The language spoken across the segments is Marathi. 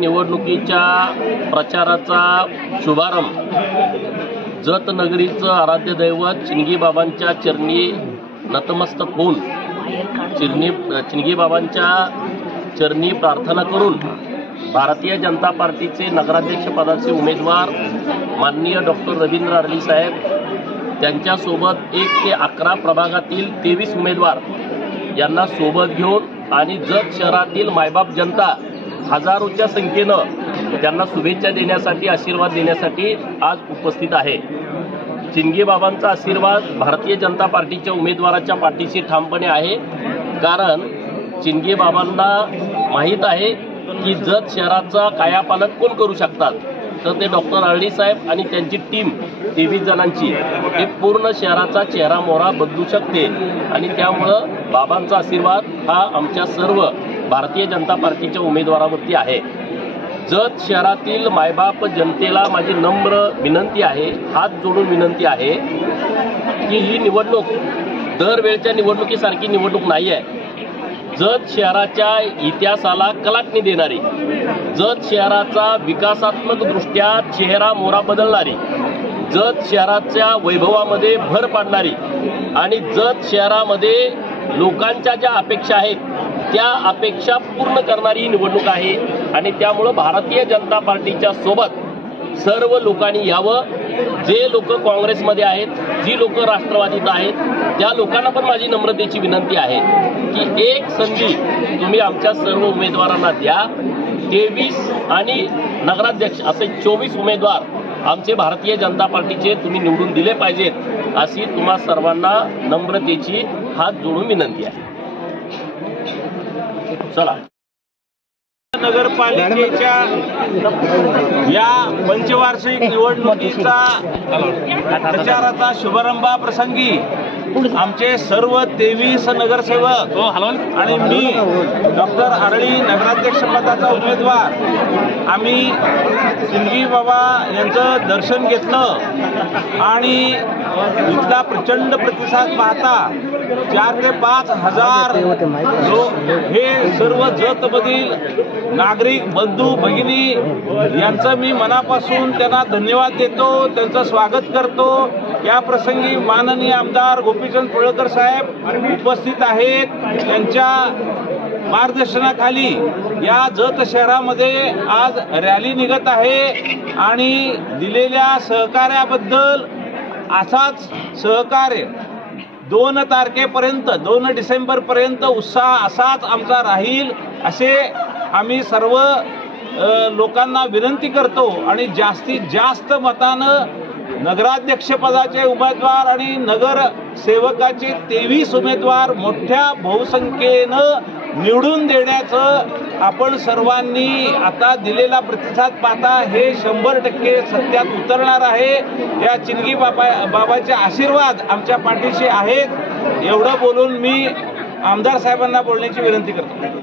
निवडणुकीच्या प्रचाराचा शुभारंभ जत नगरीचं आराध्य दैवत चिंगी बाबांच्या चरणी नतमस्तक होऊन चिंगी बाबांच्या चरणी प्रार्थना करून भारतीय जनता पार्टीचे नगराध्यक्ष पदाचे उमेदवार माननीय डॉक्टर रवींद्र अरळी साहेब त्यांच्यासोबत 1 ते 11 प्रभागातील 23 उमेदवार यांना सोबत घेऊन आणि जत शहरातील मायबाप जनता हजारोच्या संख्येनं त्यांना शुभेच्छा देण्यासाठी आशीर्वाद देण्यासाठी आज उपस्थित आहे। चिंगी बाबांचा आशीर्वाद भारतीय जनता पार्टीच्या उमेदवाराच्या पाठीशी ठामपणे आहे, कारण चिंगी बाबांना माहीत आहे की जत शहराचा कायापालट कोण करू शकतात, तर ते डॉक्टर अरळी साहेब आणि त्यांची टीम 23 जणांची हे पूर्ण शहराचा चेहरा मोहरा बदलू शकते आणि त्यामुळं बाबांचा आशीर्वाद हा आमच्या सर्व भारतीय जनता पार्टीच्या उमेदवारावरती आहे। जत शहरातील मायबाप जनतेला माझी नम्र विनंती आहे, हात जोडून विनंती आहे की ही निवडणूक दरवेळच्या निवडणुकीसारखी निवडणूक नाही आहे। जत शहराच्या इतिहासाला कलाटणी देणारी, जत शहराचा विकासात्मक दृष्ट्या चेहरा मोहरा बदलणारी, जत शहराच्या वैभवामध्ये भर पाडणारी आणि जत शहरामध्ये लोकांच्या ज्या अपेक्षा आहेत त्या अपेक्षा पूर्ण करणारी निवडणूक आहे आणि त्यामुळे भारतीय जनता पार्टीच्या सोबत सर्व लोकांनी यावं। जे लोक काँग्रेसमध्ये आहेत, जी लोक राष्ट्रवादीत आहेत, त्या लोकांना पण माझी नम्रतेची विनंती आहे की एक संधी तुम्ही आमच्या सर्व उमेदवारांना द्या। 23 आणि नगराध्यक्ष असे 24 उमेदवार आमचे भारतीय जनता पार्टीचे तुम्ही निवडून दिले पाहिजेत, अशी तुम्हा सर्वांना नम्रतेची हात जोडून विनंती आहे। चला, नगरपालिकेच्या या पंचवार्षिक निवडणुकीचा प्रचाराचा शुभारंभाप्रसंगी आमचे सर्व 23 नगरसेवक आणि मी डॉक्टर अरळी नगराध्यक्ष पदाचा उमेदवार आम्ही चिंगी बाबा यांचं दर्शन घेतलं आणि इथला प्रचंड प्रतिसाद पाहता 4 ते 5 हजार लोक हे सर्व जतमधील नागरिक बंधू भगिनी यांचं मी मनापासून त्यांना धन्यवाद देतो, त्यांचं स्वागत करतो। या प्रसंगी माननीय आमदार गोपीचंद पडळकर साहेब उपस्थित आहेत, त्यांच्या मार्गदर्शनाखाली या जत शहरामध्ये आज रॅली निघत आहे आणि दिलेल्या सहकार्याबद्दल असाच सहकार्य 2 तारखेपर्यंत 2 डिसेंबरपर्यंत उत्साह असाच आमचा राहील असे आम्ही सर्व लोकांना विनंती करतो आणि जास्तीत जास्त मतानं नगराध्यक्षपदाचे उमेदवार आणि नगरसेवकाचे 23 उमेदवार मोठ्या बहुसंख्येनं निवडून देण्याचं आपण सर्वांनी आता दिलेला प्रतिसाद पाहता हे 100% सत्यात उतरणार आहे। या चिंगी बाबाचे आशीर्वाद आमच्या पाठीशी आहेत एवढं बोलून मी आमदार साहेबांना बोलण्याची विनंती करतो।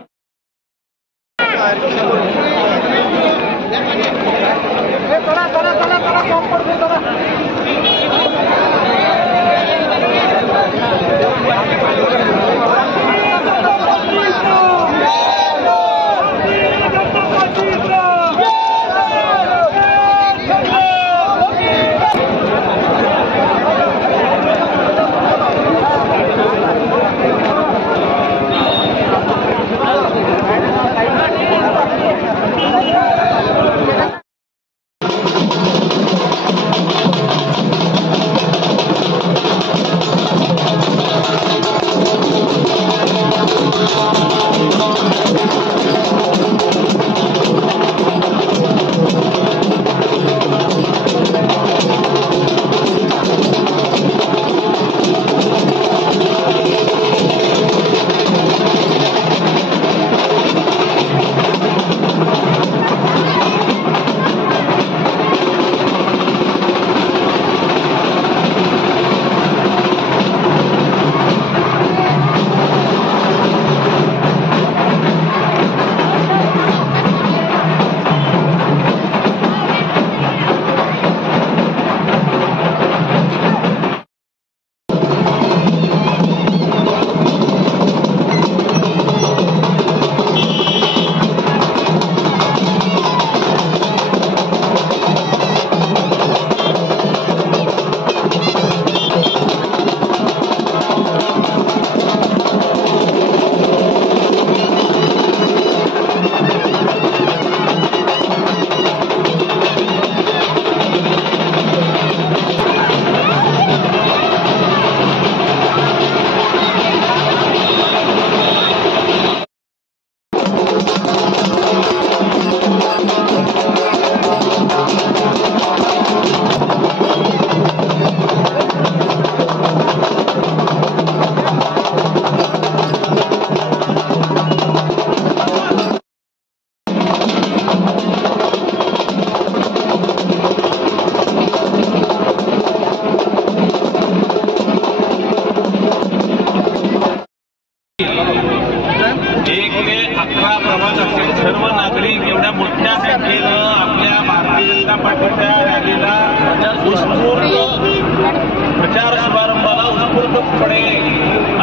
प्रचार शुभारंभाला उत्स्फूर्तपणे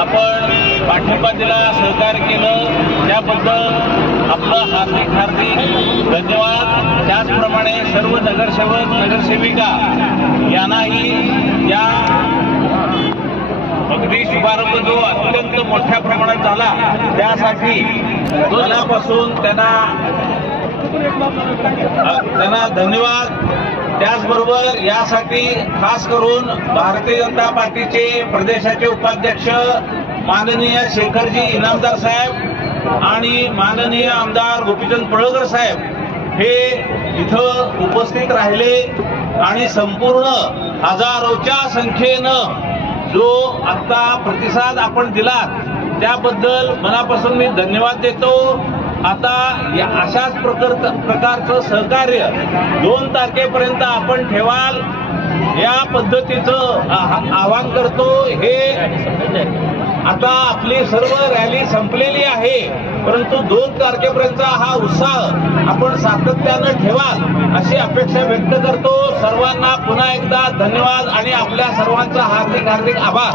आपण पाठिंबा दिला, सहकार्य केलं, त्याबद्दल आपलं हार्दिक धन्यवाद. त्याचप्रमाणे सर्व नगरसेवक नगरसेविका यांनाही या अगदी शुभारंभ जो अत्यंत मोठ्या प्रमाणात झाला त्यासाठी मनापासून त्यांना धन्यवाद. त्याचबरोबर यासाठी खास करून भारतीय जनता पार्टीचे प्रदेशाचे उपाध्यक्ष माननीय शेखरजी इनामदार साहेब आणि माननीय आमदार गोपीचंद पडळकर साहेब हे इथं उपस्थित राहिले आणि संपूर्ण हजारोच्या संख्येनं जो आता प्रतिसाद आपण दिलात त्याबद्दल मनापासून मी धन्यवाद देतो. आता अशाच प्रकारचं सहकार्य 2 तारखेपर्यंत आपण ठेवाल या पद्धतीचं आवाहन करतो. हे आता आपली सर्व रॅली संपलेली आहे, परंतु 2 तारखेपर्यंतचा हा उत्साह आपण सातत्यानं ठेवाल अशी अपेक्षा व्यक्त करतो. सर्वांना पुन्हा एकदा धन्यवाद आणि आपल्या सर्वांचा हार्दिक आभार.